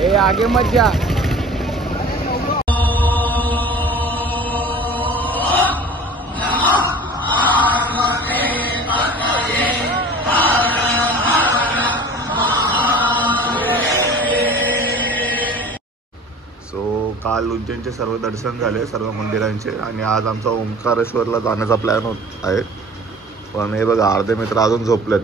ए आगे मत जा। काल उज्जैनचे सर्व दर्शन झाले सर्व मंदिरांचे आणि आज आमचा ओंकारेश्वरला जाण्याचा प्लॅन होत आहे. पण हे बघा अर्धे मित्र अजून झोपलेत.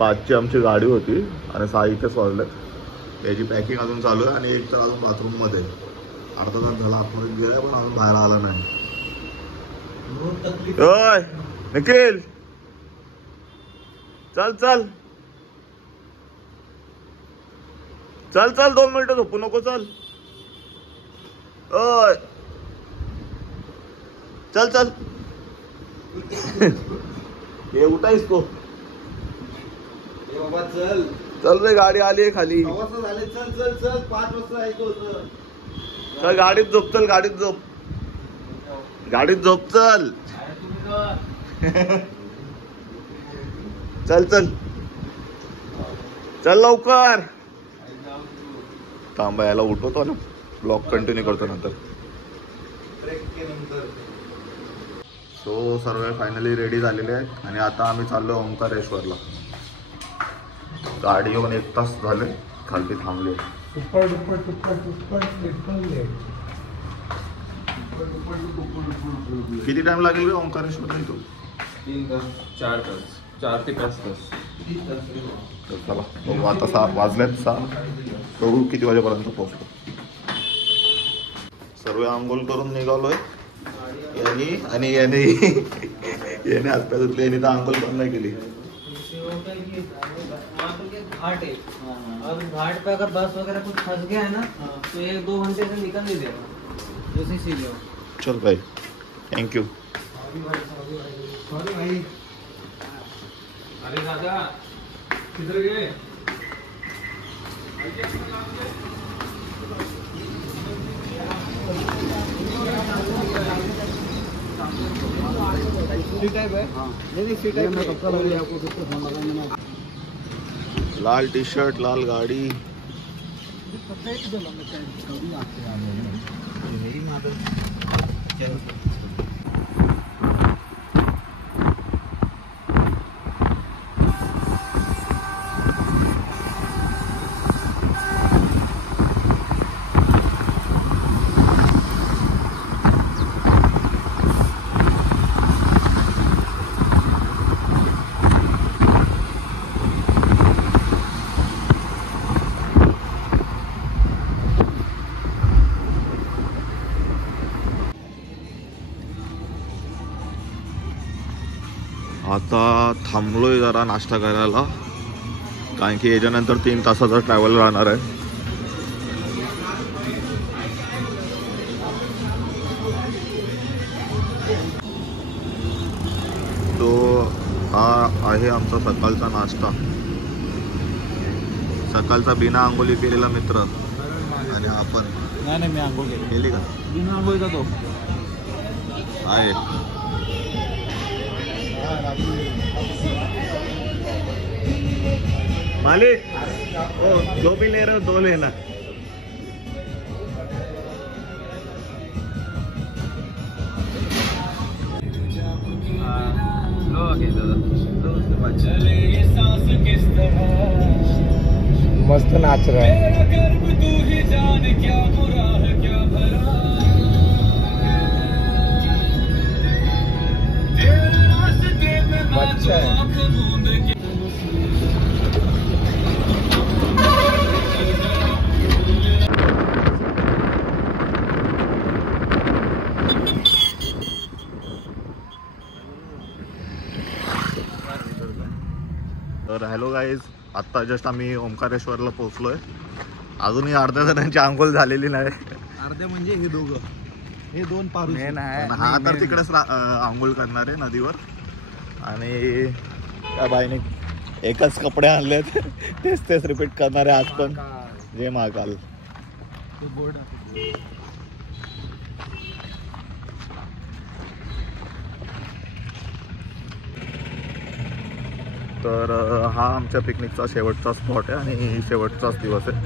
5ची आमची गाडी होती आणि 6 इथेच वाजलेत. याची पॅकिंग अजून चालू आहे आणि एक तर अजून बाथरूममध्ये अर्धा तास झाला आतमध्ये गेलाय पण अजून बाहेर आला नाही. ओय निखिल चल चल चल चल 2 मिनिटं झोपू नको. चल ओय चल चल ये उठा इसको. बाबा चल चल रे गाडी आली आहे खाली. झाले चल चल चल 5 वाजता ऐकवतं. चल गाडीत झोप. चल गाडीत झोप. गाडीत झोप. चल चल चल चल लवकर. थांबा याला उठवतो ना. ब्लॉग कंटिन्यू करतो नंतर. सो सर्व फायनली रेडी झालेले आहेत आणि आता आम्ही चाललो ओंकारेश्वरला. गाडी येऊन 1 तास झाले खालती थांबले. किती टाइम लागेल रे ओंकारेश्वरला इथून? 3 तास 4 तास 4 ते 5 तास. चला बघू आता 6 वाजलेत. 6 बघू किती वाजेपर्यंत पोहोचतो. सर्व आंघोळ करून निघालोय. यानी आणि याने याने हातपाय धुतले. याने तर आंघोळ पण नाही केली. घाट है और घाट पे अगर बस वगैरह कुछ फंस गया है ना तो 1-2 घंटे से निकल नहीं देगा. जैसे सीधे चल भाई थँक्यू. सॉरी भाई. अरे दादा किधर गए? लाल टी शर्ट लाल गाड़ी. आता थांबलोय जरा नाश्ता करायला कारण की याच्यानंतर 3 तासाचा ट्रॅव्हल राहणार आहे. तो हा आहे आमचा सकाळचा नाश्ता. सकाळचा बिना आंघोळी केलेला मित्र आणि आपण. नाही मी आंघोळ केली का? बिना आंघोळीचा तो आहे. मालिक जो भी ले रहे हो 2 लेना. मस्त नाच रहा है. अच्छा है. तर हॅलो गाईज, आत्ता जस्ट आम्ही ओंकारेश्वरला पोहोचलोय. अजूनही अर्ध्या जणांची आंघोळ झालेली नाही. अर्धे म्हणजे हे दोघं, हे 2 पारू. हा तर तिकडेच आंघोळ करणार आहे नदीवर. आणि त्या बाईने एकच कपडे आणलेत तेच रिपीट करणार आहे आज पण. जय महाकाल. तर हा आमच्या पिकनिकचा शेवटचा स्पॉट आहे आणि शेवटचाच दिवस आहे.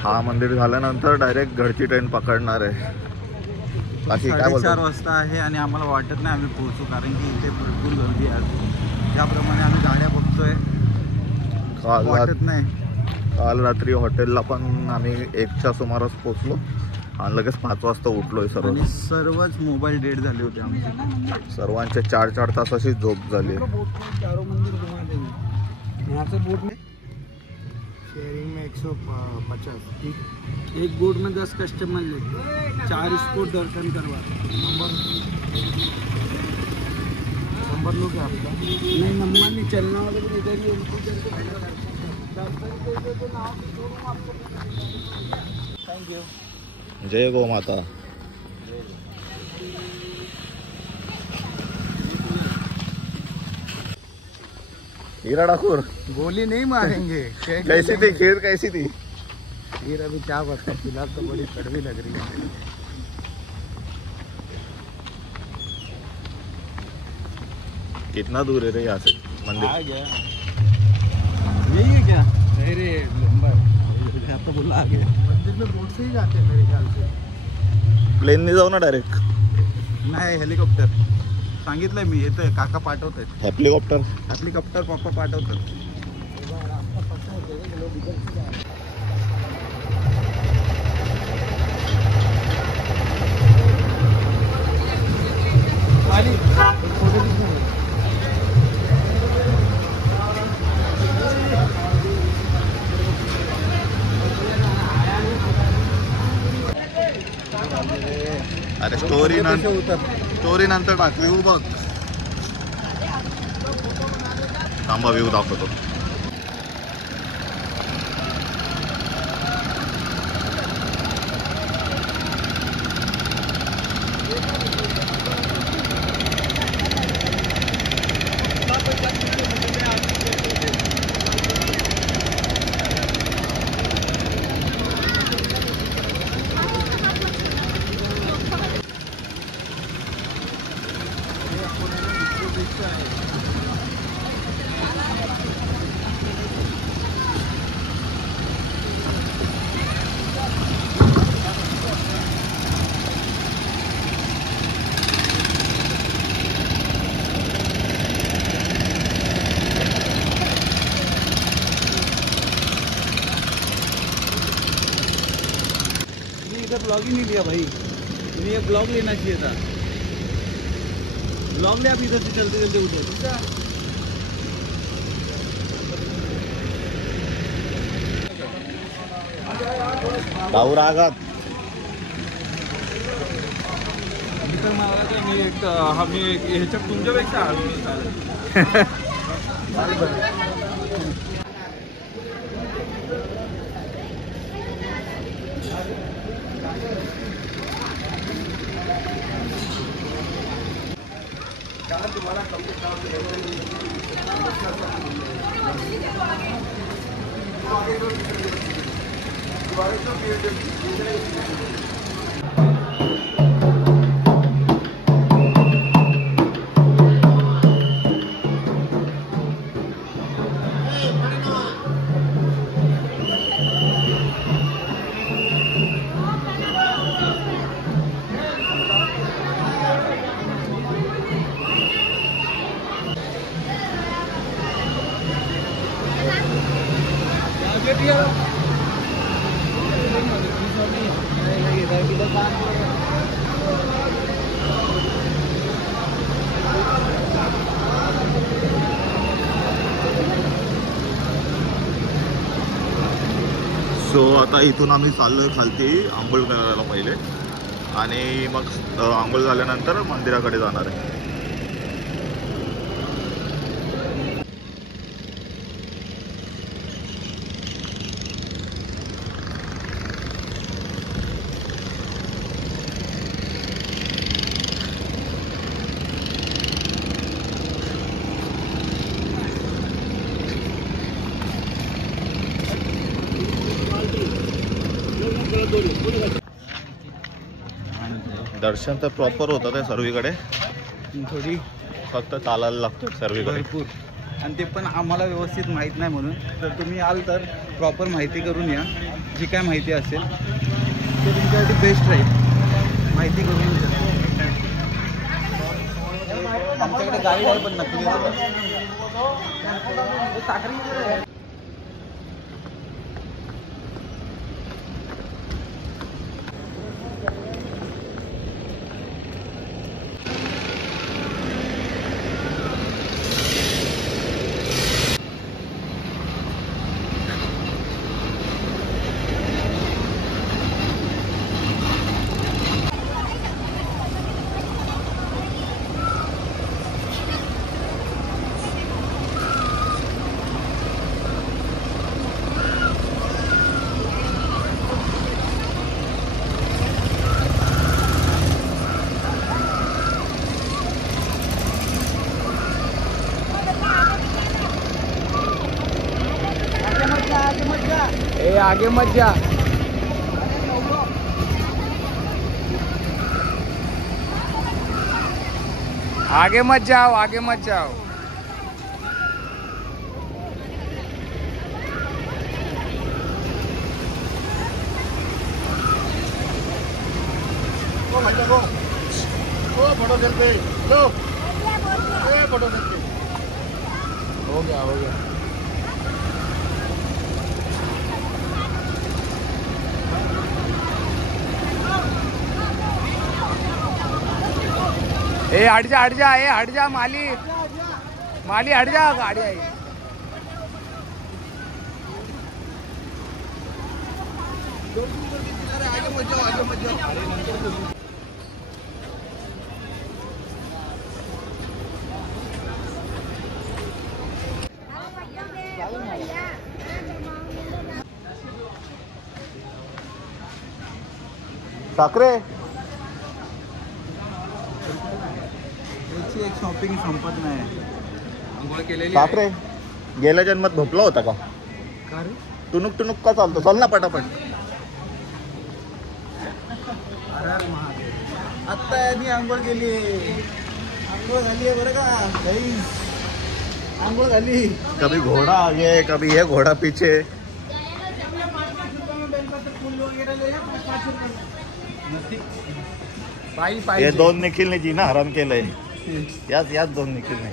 हा मंदिर झाल्यानंतर डायरेक्ट घरची ट्रेन पकडणार आहे. बाकी काय 4:30 बोलतो? वाजता आहे आणि आम्हाला वाटत नाही आम्ही पोहोचू, कारण की इथे भरपूर गर्दी आहे. ज्याप्रमाणे आम्ही गाड्या बघतोय वाटत नाही. काल रात्री हॉटेलला पण आम्ही 1च्या सुमारास पोचलो आणि लगेच 5 वाजता उठलोय सर्व. आणि सर्वच मोबाईल डेट झाले होते आमचे. सर्वांचे 4-4 तासाची झोप झाली. शेयरिंग में 150, ठीक. एक बोट में 10 कस्टमर लेते, 4 स्पॉट दर्शन करवा. नंबर लो क्या आपका? नहीं, नंबर नहीं, चलना वाले भी इधर ही उनको थैंक यू. जय गो माता. हीरा ठाकुर गोली नहीं मारेंगे. कैसी थी खीर? कैसी थी खीर? अभी क्या बता, फिलहाल तो बड़ी कड़वी लग रही है. कितना दूर है रे यहाँ से मंदिर? आ गया. यही है क्या? नहीं रे, नंबर तो बोला आ गया. मंदिर में बोट से ही जाते हैं मेरे ख्याल से. प्लेनने जाऊ ना डायरेक्ट? नाही, हेलिकॉप्टर. सांगितलंय मी, येतोय. काका पाठवतात. हेलिकॉप्टर? हेलिकॉप्टर पप्पा पाठवतात. अरे स्टोरी नंतर टाक. व्ह्यू बघ. थांबा व्ह्यू दाखवतो. ब्लॉग ही नहीं लिया भाई. तुम्हें ये ब्लॉग लेना चाहिए था. ब्लॉग ले आप इधर से चलते चलते उठे. भाऊ रागात. मी ह्याच्यात तुमच्यापेक्षा आलो. सो आता इथून आम्ही चाललोय खालती आंघोळ करायला पहिले आणि मग आंघोळ झाल्यानंतर मंदिराकडे जाणार आहे. दर्शन तर प्रॉपर होतं ते सर्वीकडे, थोडी फक्त चालायला लागतं सर्वीकडे. भरपूर. आणि ते पण आम्हाला व्यवस्थित माहीत नाही म्हणून. तर तुम्ही आल तर प्रॉपर माहिती करून या. जी काय माहिती असेल ते तुमच्यासाठी बेस्ट राहील. माहिती करून या. आमच्याकडे गाईड आहे पण नक्की आगे मत जा. आगे मत जाओ, आगे मत जाओ. फोटो सेल्फी लो. फोटो सेल्फी हो गया, हो गया. ए हट जा, हट जा. ए हट जा माली. माली हट जा, गाड़ी आई. साखरे एक शॉपिंग संपत नाही. आंघोळ केलेली साखरे गेल्या जन्मात झोपला होता का? टुनुक टुनुक का चालतो? चल ना पटापट. आत्ता यांनी आंघोळ केली. आंघोळ झाली आहे बरं का. आंघोळ झाली. कभी घोड़ा आगे, कभी ये घोड़ा पीछे. हे दोन निखिलने जी ना हराम केलंय. याच दोन निखिलने.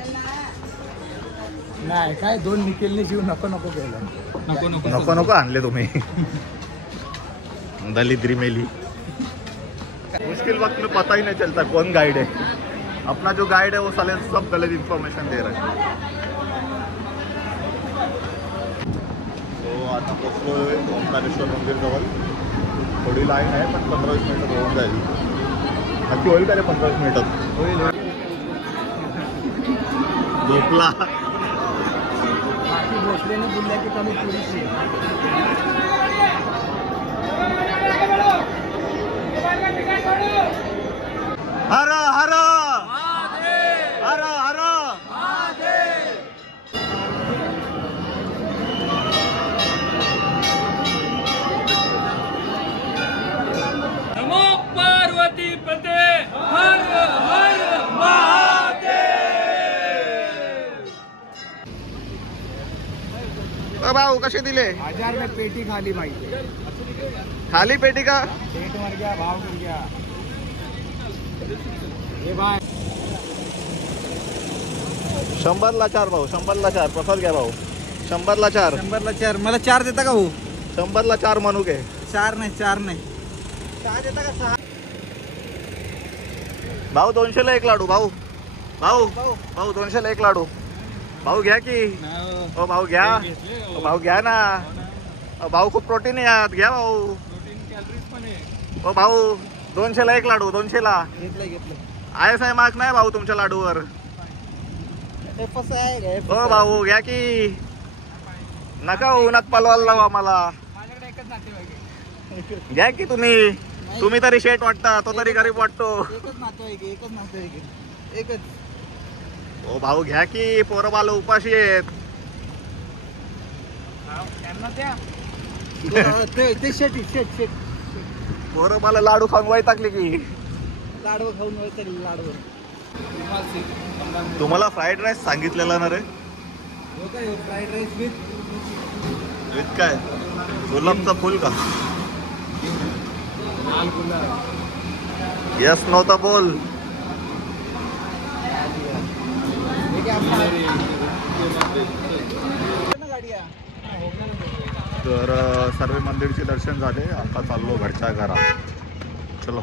नाही काय दोन निखिलने जीव नको नको केलं. नको नको आणले तुम्ही. दलिद्री मेली. मुश्किल वक्त में पता ही नहीं चलता कौन गाइड है. अपना जो गाइड है वो साले सब गलत इन्फॉर्मेशन दे रहा है. तो आता पोचलोय ओंकारेश्वर मंदिर जवळ. थोडी लाईन आहे पण 15-20 मिनिटात होऊन जाईल. नक्की होईल का रे 15-20 मिनिटात? होईल. झोपला. भोसलेने बोलल्या की कमी थोडीशी. हर हर हर हर. नमो पार्वती पते हर हर महादेव. भाऊ कसे दिले? 1000 में पेटी खाली भाई. खाली पेटी का? पेट मर गया, भाव कर गया. ये भाई 100ला 4 भाऊ. 100ला 4. प्रसाद घ्या भाऊ. 100ला 4. 100ला 4. मला 4 देता का भाऊ? 100ला 4 म्हणू घे. 4 नाही. 6 देता का? 6. भाऊ 200ला 1 लाडू. भाऊ भाऊ भाऊ 200ला 1 लाडू. भाऊ घ्या की. हो भाऊ घ्या. हो भाऊ घ्या ना. भाऊ खूप प्रोटीन आहे यात. घ्या भाऊ. हो भाऊ 200ला 1 लाडू. 200ला. घेतलं. ISI मार्क नाही भाऊ तुमच्या लाडूवर. FS आहे का? हो भाऊ घ्या की. नका उन्हात पलवायला लावा आम्हाला. घ्या की तुम्ही. तुम्ही तरी शेट वाटता, तो तरी गरीब वाटतो. एकच नातेवाईक. एकच. ओ भाऊ घ्या की. पोरं बाल उपाशी आहेत. ते शेट. पोरं बाल लाडू खाऊन वैतागली की. लाडू खाऊन लाडू. तुम्हाला फ्राईड राईस सांगितलेला ना रे? वो काय फ्राईड राईस विथ काय गुलाबचं फुल का लाल गुलाब. यस नव्हता बोल. तर सर्व मंदिरचे दर्शन झाले. आता चाललो घरच्या घरात. चलो.